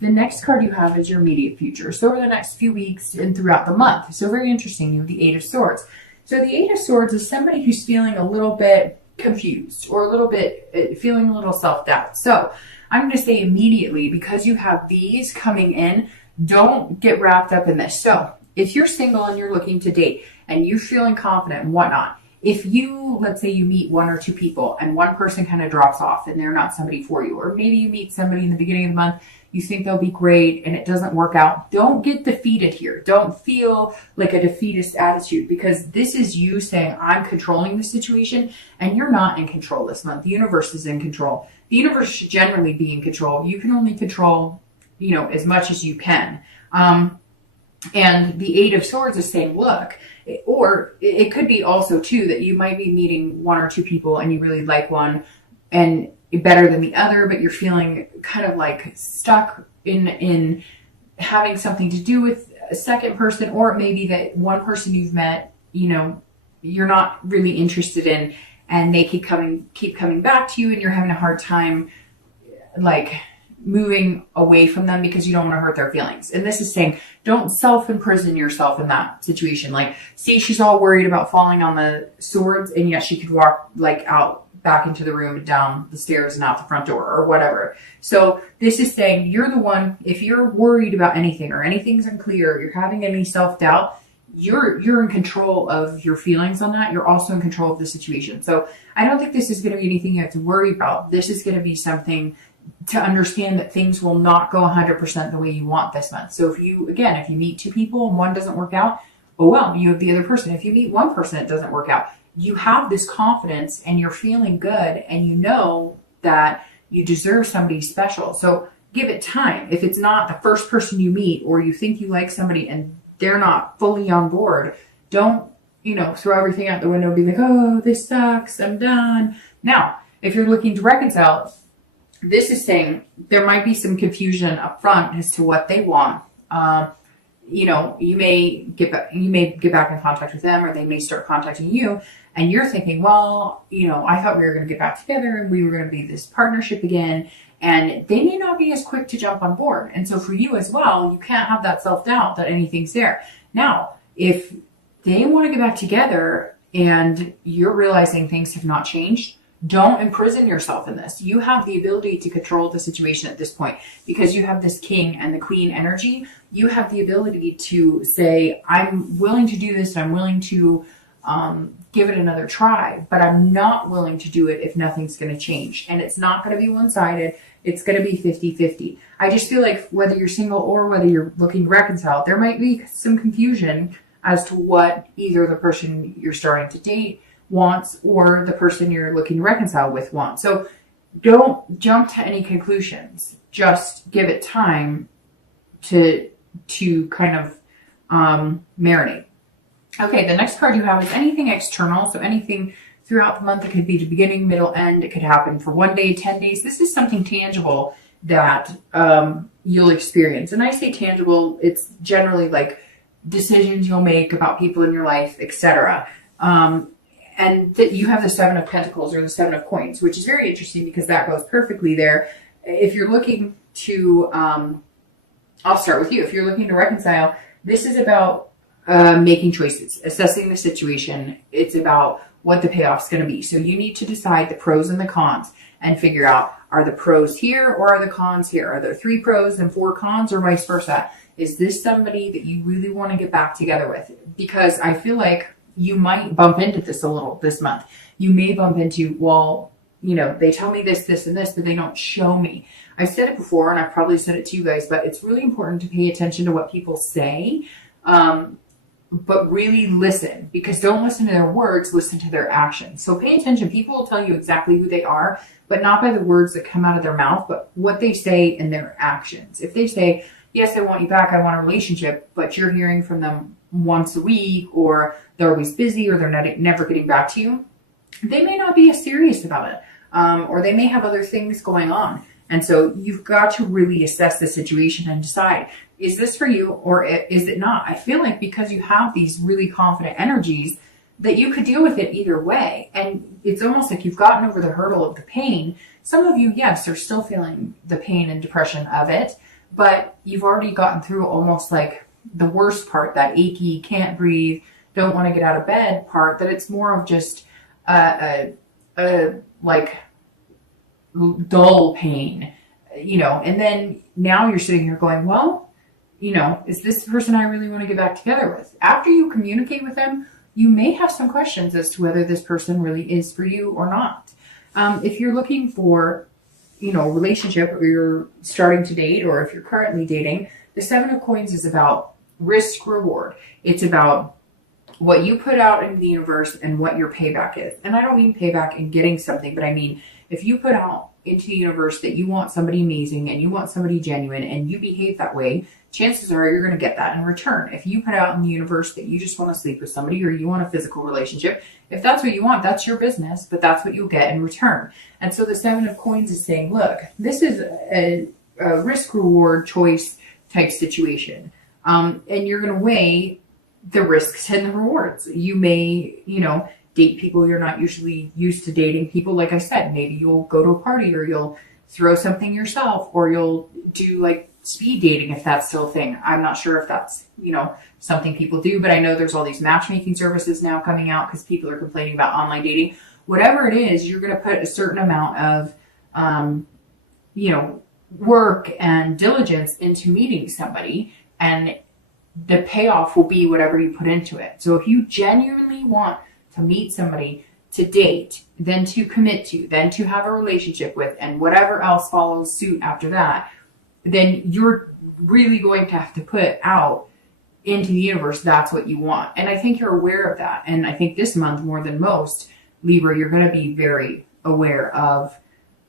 the next card you have is your immediate future. So over the next few weeks and throughout the month. So very interesting. You have the Eight of Swords. So the Eight of Swords is somebody who's feeling a little bit confused or a little bit feeling a little self-doubt. So I'm going to say immediately, because you have these coming in, don't get wrapped up in this. So if you're single and you're looking to date and you're feeling confident and whatnot, if you, let's say you meet one or two people and one person kind of drops off and they're not somebody for you, or maybe you meet somebody in the beginning of the month, you think they'll be great and it doesn't work out, don't get defeated here. Don't feel like a defeatist attitude, because this is you saying, I'm controlling the situation, and you're not in control this month. The universe is in control. The universe should generally be in control. You can only control, as much as you can. And the Eight of Swords is saying, look, or it could be also too that you might be meeting one or two people and you really like one and better than the other, but you're feeling kind of like stuck in having something to do with a second person, or it may be that one person you've met, you're not really interested in, and they keep coming back to you, and you're having a hard time like moving away from them because you don't want to hurt their feelings. And this is saying, don't self-imprison yourself in that situation. Like, see, she's all worried about falling on the swords, and yet she could walk like out back into the room and down the stairs and out the front door or whatever. So this is saying, you're the one, if you're worried about anything or anything's unclear, you're having any self-doubt, you're in control of your feelings on that. You're also in control of the situation. So I don't think this is going to be anything you have to worry about. This is going to be something to understand that things will not go 100% the way you want this month. So if you meet two people and one doesn't work out, oh well, you have the other person. If you meet one person, it doesn't work out. You have this confidence and you're feeling good, and you know that you deserve somebody special. So give it time. If it's not the first person you meet, or you think you like somebody and they're not fully on board, don't, throw everything out the window and be like, oh, this sucks, I'm done. Now, if you're looking to reconcile, this is saying there might be some confusion up front as to what they want. You may get back in contact with them, or they may start contacting you, and you're thinking, well, I thought we were going to get back together and we were going to be this partnership again, and they may not be as quick to jump on board. And so for you as well, you can't have that self-doubt that anything's there. Now, if they want to get back together and you're realizing things have not changed, don't imprison yourself in this. You have the ability to control the situation at this point, because you have this King and the Queen energy. You have the ability to say, I'm willing to do this, and I'm willing to give it another try, but I'm not willing to do it if nothing's going to change. And it's not going to be one-sided. It's going to be 50-50. I just feel like whether you're single or whether you're looking to reconcile, there might be some confusion as to what either the person you're starting to date wants or the person you're looking to reconcile with wants. So don't jump to any conclusions. Just give it time to kind of marinate. Okay, the next card you have is anything external. So anything throughout the month. It could be the beginning, middle, end. It could happen for 1 day, 10 days. This is something tangible that you'll experience. And I say tangible, it's generally like decisions you'll make about people in your life, etc. And that you have the Seven of Pentacles or the Seven of Coins, which is very interesting because that goes perfectly there. If you're looking to, I'll start with you. If you're looking to reconcile, this is about making choices, assessing the situation. It's about what the payoff's going to be. So you need to decide the pros and the cons and figure out, are the pros here or are the cons here? Are there 3 pros and 4 cons, or vice versa? Is this somebody that you really want to get back together with? Because I feel like you might bump into this a little this month. You may bump into, well, they tell me this, this, and this, but they don't show me. I've said it before, and I've probably said it to you guys, but it's really important to pay attention to what people say, but really listen, because don't listen to their words, listen to their actions. So pay attention. People will tell you exactly who they are, but not by the words that come out of their mouth, but what they say in their actions. If they say, yes, I want you back, I want a relationship, but you're hearing from them once a week, or they're always busy, or they're never getting back to you, they may not be as serious about it, or they may have other things going on. And so you've got to really assess the situation and decide, is this for you or is it not? I feel like because you have these really confident energies that you could deal with it either way. And it's almost like you've gotten over the hurdle of the pain. Some of you, yes, are still feeling the pain and depression of it, but you've already gotten through almost like the worst part, that achy, can't breathe, don't want to get out of bed part, that it's more of just like dull pain, and then now you're sitting here going, well, is this the person I really want to get back together with? After you communicate with them, you may have some questions as to whether this person really is for you or not. If you're looking for, a relationship, or you're starting to date, or if you're currently dating, the Seven of Coins is about risk reward. It's about what you put out into the universe and what your payback is. And I don't mean payback in getting something, but I mean, if you put out into the universe that you want somebody amazing and you want somebody genuine and you behave that way, chances are you're going to get that in return. If you put out in the universe that you just want to sleep with somebody or you want a physical relationship, if that's what you want, that's your business, but that's what you'll get in return. And so the Seven of Coins is saying, look, this is a risk reward choice type situation. And you're going to weigh the risks and the rewards. You may, date people you're not usually used to dating. People, like I said, maybe you'll go to a party or you'll throw something yourself, or you'll do like speed dating if that's still a thing. I'm not sure if that's, something people do, but I know there's all these matchmaking services now coming out because people are complaining about online dating. Whatever it is, you're going to put a certain amount of, work and diligence into meeting somebody, and the payoff will be whatever you put into it. So if you genuinely want to meet somebody, to date, then to commit to, then to have a relationship with, and whatever else follows suit after that, then you're really going to have to put out into the universe that's what you want. And I think you're aware of that. And I think this month, more than most, Libra, you're going to be very aware of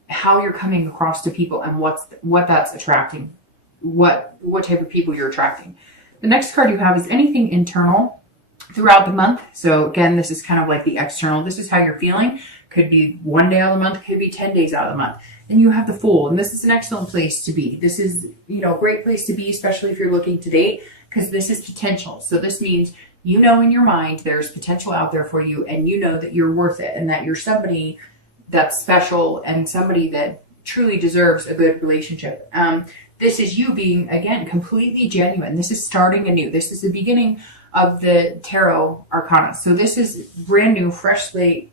how you're coming across to people and what that's attracting, what type of people you're attracting. The next card you have is anything internal throughout the month. So again, this is kind of like the external. This is how you're feeling. Could be 1 day out of the month, could be 10 days out of the month. And you have the Fool, and this is an excellent place to be. This is, a great place to be, especially if you're looking to date, because this is potential. So this means, in your mind, there's potential out there for you, and you know that you're worth it, and that you're somebody that's special and somebody that truly deserves a good relationship. This is you being, again, completely genuine. This is starting anew. This is the beginning of the tarot arcana. So this is brand new, fresh slate,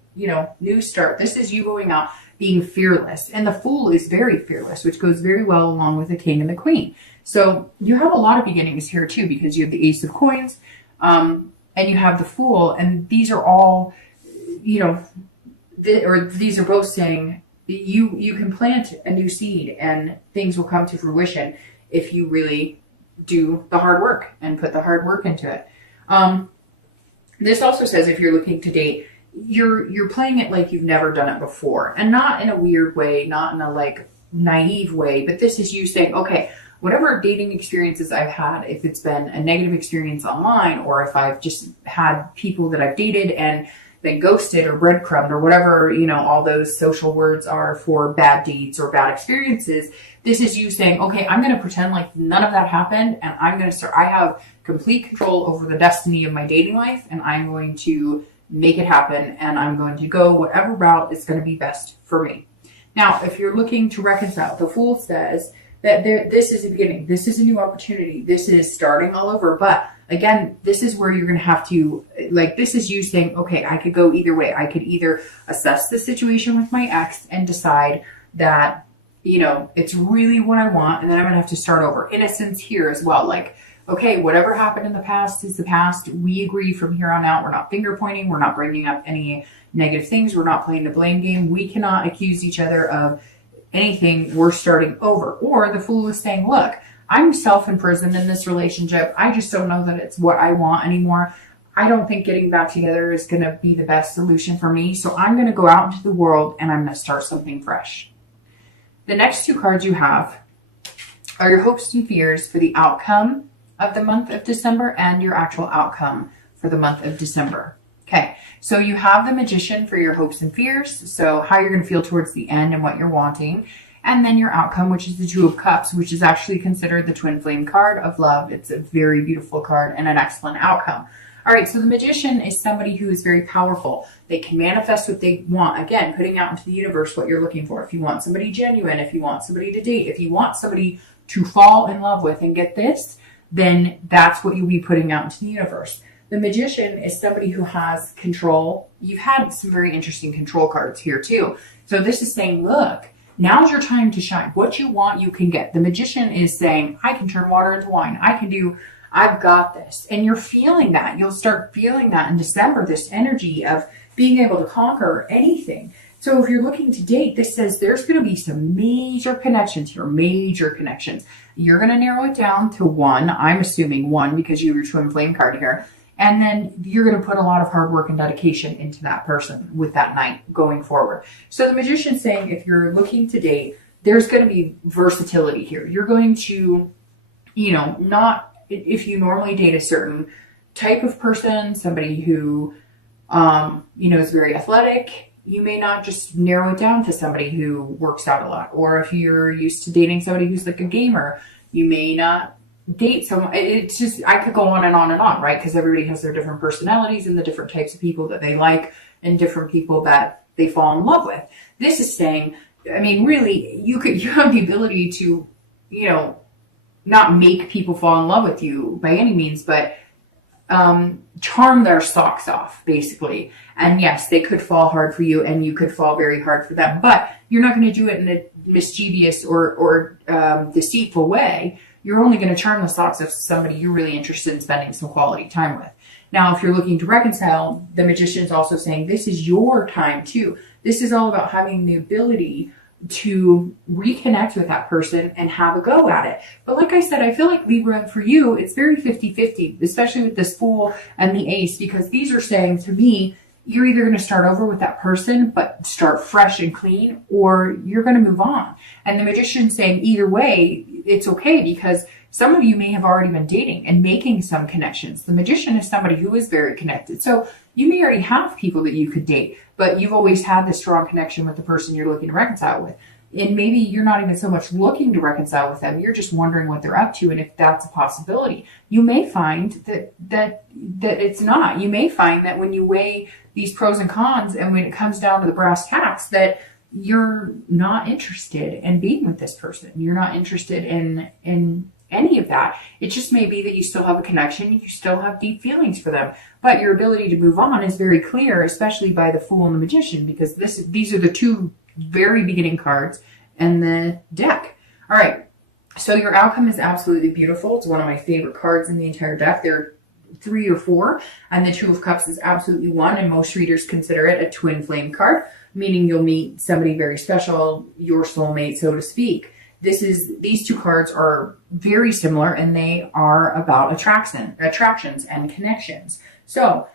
new start. This is you going out being fearless. And the Fool is very fearless, which goes very well along with the King and the Queen. So you have a lot of beginnings here too, because you have the Ace of Coins, and you have the Fool. And these are all, these are both saying you can plant a new seed and things will come to fruition if you really do the hard work and put the hard work into it. This also says if you're looking to date, you're playing it like you've never done it before, and not in a weird way, not in a like naive way, but this is you saying, okay, whatever dating experiences I've had, if it's been a negative experience online, or if I've just had people that I've dated and then ghosted or breadcrumbed or whatever, all those social words are for bad dates or bad experiences. This is you saying, okay, I'm going to pretend like none of that happened, and I'm going to start, I have complete control over the destiny of my dating life, and I'm going to make it happen, and I'm going to go whatever route is going to be best for me. Now, if you're looking to reconcile, the Fool says that this is a beginning. This is a new opportunity. This is starting all over. But again, this is where you're going to have to, this is you saying, okay, I could go either way. I could either assess the situation with my ex and decide that, it's really what I want, and then I'm going to have to start over. Innocence here as well. Okay, whatever happened in the past is the past. We agree from here on out. We're not finger pointing. We're not bringing up any negative things. We're not playing the blame game. We cannot accuse each other of anything. We're starting over. Or the Fool is saying, look, I'm self-imprisoned in this relationship. I just don't know that it's what I want anymore. I don't think getting back together is going to be the best solution for me. So I'm going to go out into the world and I'm going to start something fresh. The next two cards you have are your hopes and fears for the outcome of the month of December and your actual outcome for the month of December. Okay, so you have the Magician for your hopes and fears, so how you're going to feel towards the end and what you're wanting, and then your outcome, which is the Two of Cups, which is actually considered the twin flame card of love. It's a very beautiful card and an excellent outcome. All right, so the Magician is somebody who is very powerful. They can manifest what they want. Again, putting out into the universe what you're looking for. If you want somebody genuine, if you want somebody to date, if you want somebody to fall in love with and get this, then that's what you'll be putting out into the universe. The Magician is somebody who has control. You've had some very interesting control cards here too. So this is saying, look, now's your time to shine. What you want, you can get. The Magician is saying, I can turn water into wine. I've got this. And you're feeling that. You'll start feeling that in December, this energy of being able to conquer anything. So if you're looking to date, this says there's going to be some major connections here, major connections. You're going to narrow it down to one. I'm assuming one because you have your twin flame card here. And then you're going to put a lot of hard work and dedication into that person with that night going forward. So the Magician's saying if you're looking to date, there's going to be versatility here. You're going to, not, if you normally date a certain type of person, somebody who, is very athletic, you may not just narrow it down to somebody who works out a lot. Or if you're used to dating somebody who's like a gamer, you may not date someone. It's just, I could go on and on and on, right? Because everybody has their different personalities and the different types of people that they like and different people that they fall in love with. This is saying, I mean, really, you have the ability to, not make people fall in love with you by any means, but charm their socks off, basically. And yes, they could fall hard for you and you could fall very hard for them, but you're not going to do it in a mischievous or deceitful way. You're only going to charm the socks of somebody you're really interested in spending some quality time with. Now, if you're looking to reconcile, the Magician's also saying this is your time too. This is all about having the ability to reconnect with that person and have a go at it. But like I said, I feel like Libra, for you, it's very 50-50, especially with this Fool and the Ace, because these are saying to me, you're either going to start over with that person, but start fresh and clean, or you're going to move on. And the Magician's saying either way, it's okay, because some of you may have already been dating and making some connections. The Magician is somebody who is very connected. So you may already have people that you could date, but you've always had this strong connection with the person you're looking to reconcile with. And maybe you're not even so much looking to reconcile with them. You're just wondering what they're up to and if that's a possibility. You may find that it's not. You may find that when you weigh these pros and cons and when it comes down to the brass tacks, that you're not interested in being with this person. You're not interested in any of that. It just may be that you still have a connection. You still have deep feelings for them. But your ability to move on is very clear, especially by the Fool and the Magician, because these are the two very beginning cards in the deck. All right. So your outcome is absolutely beautiful. It's one of my favorite cards in the entire deck. There are 3 or 4, and the Two of Cups is absolutely 1, and most readers consider it a twin flame card, meaning you'll meet somebody very special, your soulmate, so to speak. These two cards are very similar, and they are about attractions and connections. So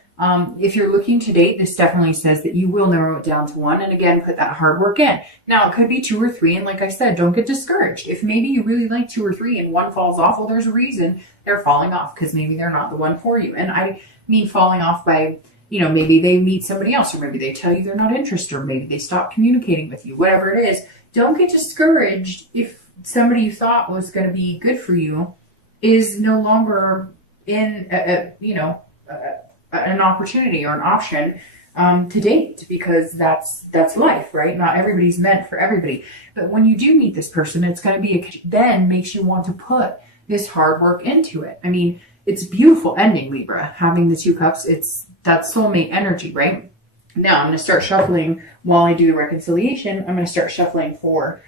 if you're looking to date, this definitely says that you will narrow it down to 1, and again, put that hard work in. Now, it could be 2 or 3, and like I said, don't get discouraged. If maybe you really like 2 or 3 and one falls off, well, there's a reason they're falling off, because maybe they're not the one for you. And I mean falling off by, maybe they meet somebody else, or maybe they tell you they're not interested, or maybe they stop communicating with you, whatever it is. Don't get discouraged if somebody you thought was going to be good for you is no longer in an opportunity or an option to date, because that's life, right? Not everybody's meant for everybody. But when you do meet this person, it's going to be then makes you want to put this hard work into it. I mean, it's a beautiful ending, Libra, having the 2 cups. It's that soulmate energy, right? Now I'm going to start shuffling while I do the reconciliation. I'm going to start shuffling for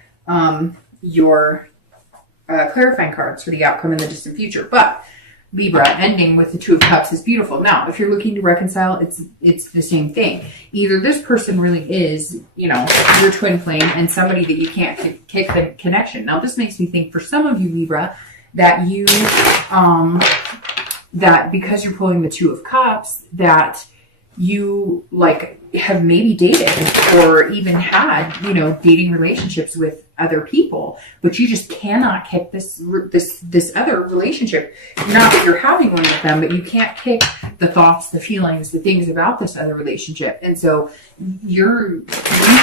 your clarifying cards for the outcome in the distant future. But Libra ending with the 2 of Cups is beautiful. Now, if you're looking to reconcile, it's the same thing. Either this person really is, your twin flame and somebody that you can't kick the connection. Now, this makes me think for some of you, Libra, that you, that because you're pulling the 2 of Cups, that you have maybe dated or even had, dating relationships with other people, but you just cannot kick this other relationship. Not that you're having one with them, but you can't kick the thoughts, the feelings, the things about this other relationship. And so you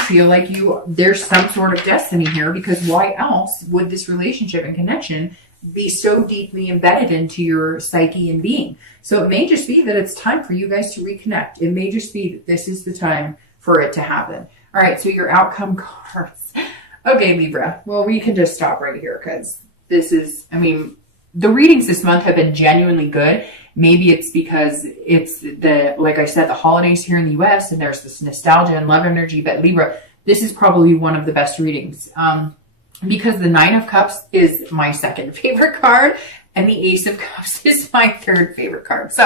feel like there's some sort of destiny here, because why else would this relationship and connection be so deeply embedded into your psyche and being? So it may just be that it's time for you guys to reconnect. It may just be that this is the time for it to happen. All right, so your outcome cards. Okay, Libra. Well, we can just stop right here, because This is, I mean, the readings this month have been genuinely good. Maybe it's because it's the, like I said, the holidays here in the US and there's this nostalgia and love energy, but Libra, this is probably one of the best readings. Because the Nine of Cups is my second favorite card and the Ace of Cups is my third favorite card. So,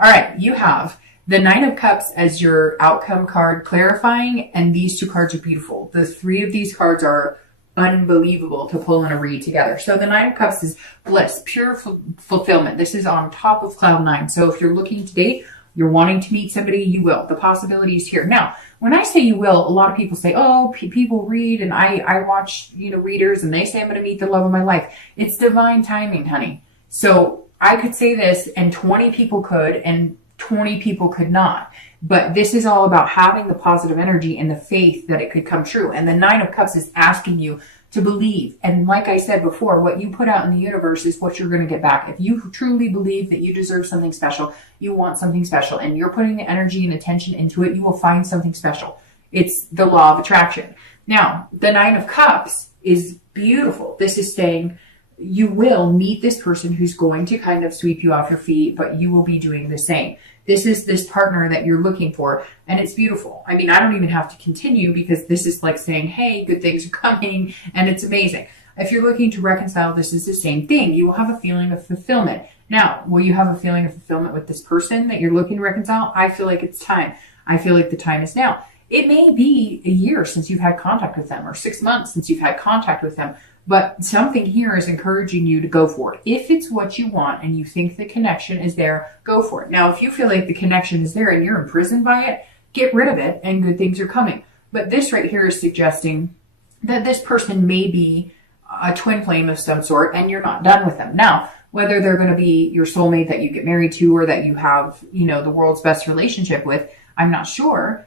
all right, you have the Nine of Cups as your outcome card clarifying, and these two cards are beautiful. The three of these cards are unbelievable to pull in a read together. So the Nine of Cups is bliss, pure fulfillment. This is on top of cloud nine. So if you're looking to date, you're wanting to meet somebody, you will. The possibility is here. Now, when I say you will, a lot of people say, oh, people read, and I watch, readers, and they say I'm going to meet the love of my life. It's divine timing, honey. So I could say this, and 20 people could, and 20 people could not. But this is all about having the positive energy and the faith that it could come true. And the Nine of Cups is asking you to believe. And like I said before, what you put out in the universe is what you're going to get back. If you truly believe that you deserve something special, you want something special, and you're putting the energy and attention into it, you will find something special. It's the law of attraction. Now, the Nine of Cups is beautiful. This is saying you will meet this person who's going to kind of sweep you off your feet, but you will be doing the same. This is this partner that you're looking for, and it's beautiful. I mean, I don't even have to continue because this is like saying, hey, good things are coming, and it's amazing. If you're looking to reconcile, this is the same thing. You will have a feeling of fulfillment. Now, will you have a feeling of fulfillment with this person that you're looking to reconcile? I feel like it's time. I feel like the time is now. It may be a year since you've had contact with them, or 6 months since you've had contact with them, but something here is encouraging you to go for it. If it's what you want and you think the connection is there, go for it. Now, if you feel like the connection is there and you're imprisoned by it, get rid of it and good things are coming. But this right here is suggesting that this person may be a twin flame of some sort and you're not done with them. Now, whether they're going to be your soulmate that you get married to or that you have, the world's best relationship with, I'm not sure.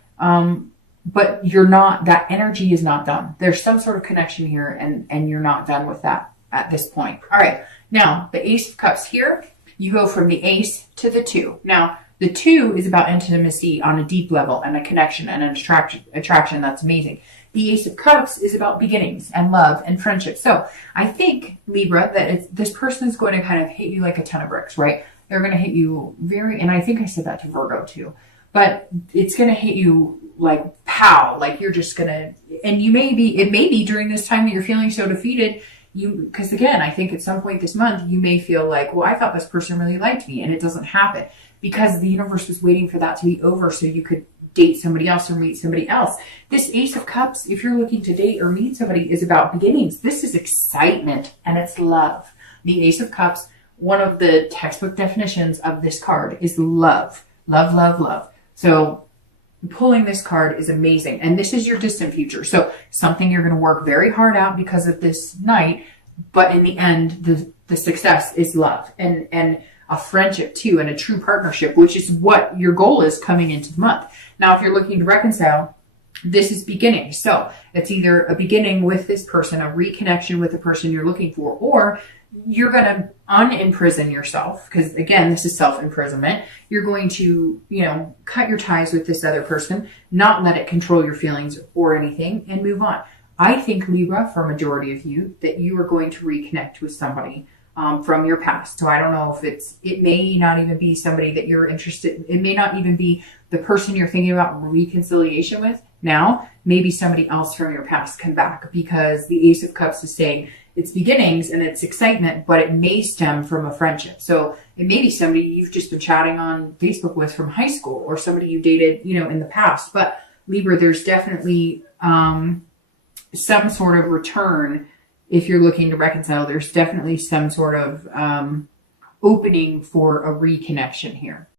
But you're not, that energy is not done. There's some sort of connection here and you're not done with that at this point. All right. Now, the Ace of Cups here, you go from the Ace to the Two. Now, the Two is about intimacy on a deep level and a connection and an attraction that's amazing. The Ace of Cups is about beginnings and love and friendship. So I think, Libra, that this person is going to kind of hit you like a ton of bricks, right? They're going to hit you and I think I said that to Virgo too, but it's going to hit you like pow, like you're just gonna, and it may be during this time that you're feeling so defeated, because again, I think at some point this month, you may feel like, well, I thought this person really liked me, and it doesn't happen because the universe was waiting for that to be over so you could date somebody else or meet somebody else. This Ace of Cups, if you're looking to date or meet somebody, is about beginnings. This is excitement and it's love. The Ace of Cups, one of the textbook definitions of this card is love. Love, love, love. So pulling this card is amazing. And this is your distant future. So something you're going to work very hard out because of this night. But in the end, the success is love and a friendship too, and a true partnership, which is what your goal is coming into the month. Now, if you're looking to reconcile, this is beginning. So it's either a beginning with this person, a reconnection with the person you're looking for, or you're going to unimprison yourself, because again, this is self-imprisonment. You're going to, cut your ties with this other person, not let it control your feelings or anything, and move on. I think, Libra, for a majority of you, that you are going to reconnect with somebody from your past. So I don't know if it may not even be somebody that you're interested in. It may not even be the person you're thinking about reconciliation with now. Maybe somebody else from your past come back, because the Ace of Cups is saying it's beginnings and it's excitement, but it may stem from a friendship. So it may be somebody you've just been chatting on Facebook with from high school, or somebody you dated, in the past. But Libra, there's definitely some sort of return. If you're looking to reconcile, there's definitely some sort of opening for a reconnection here.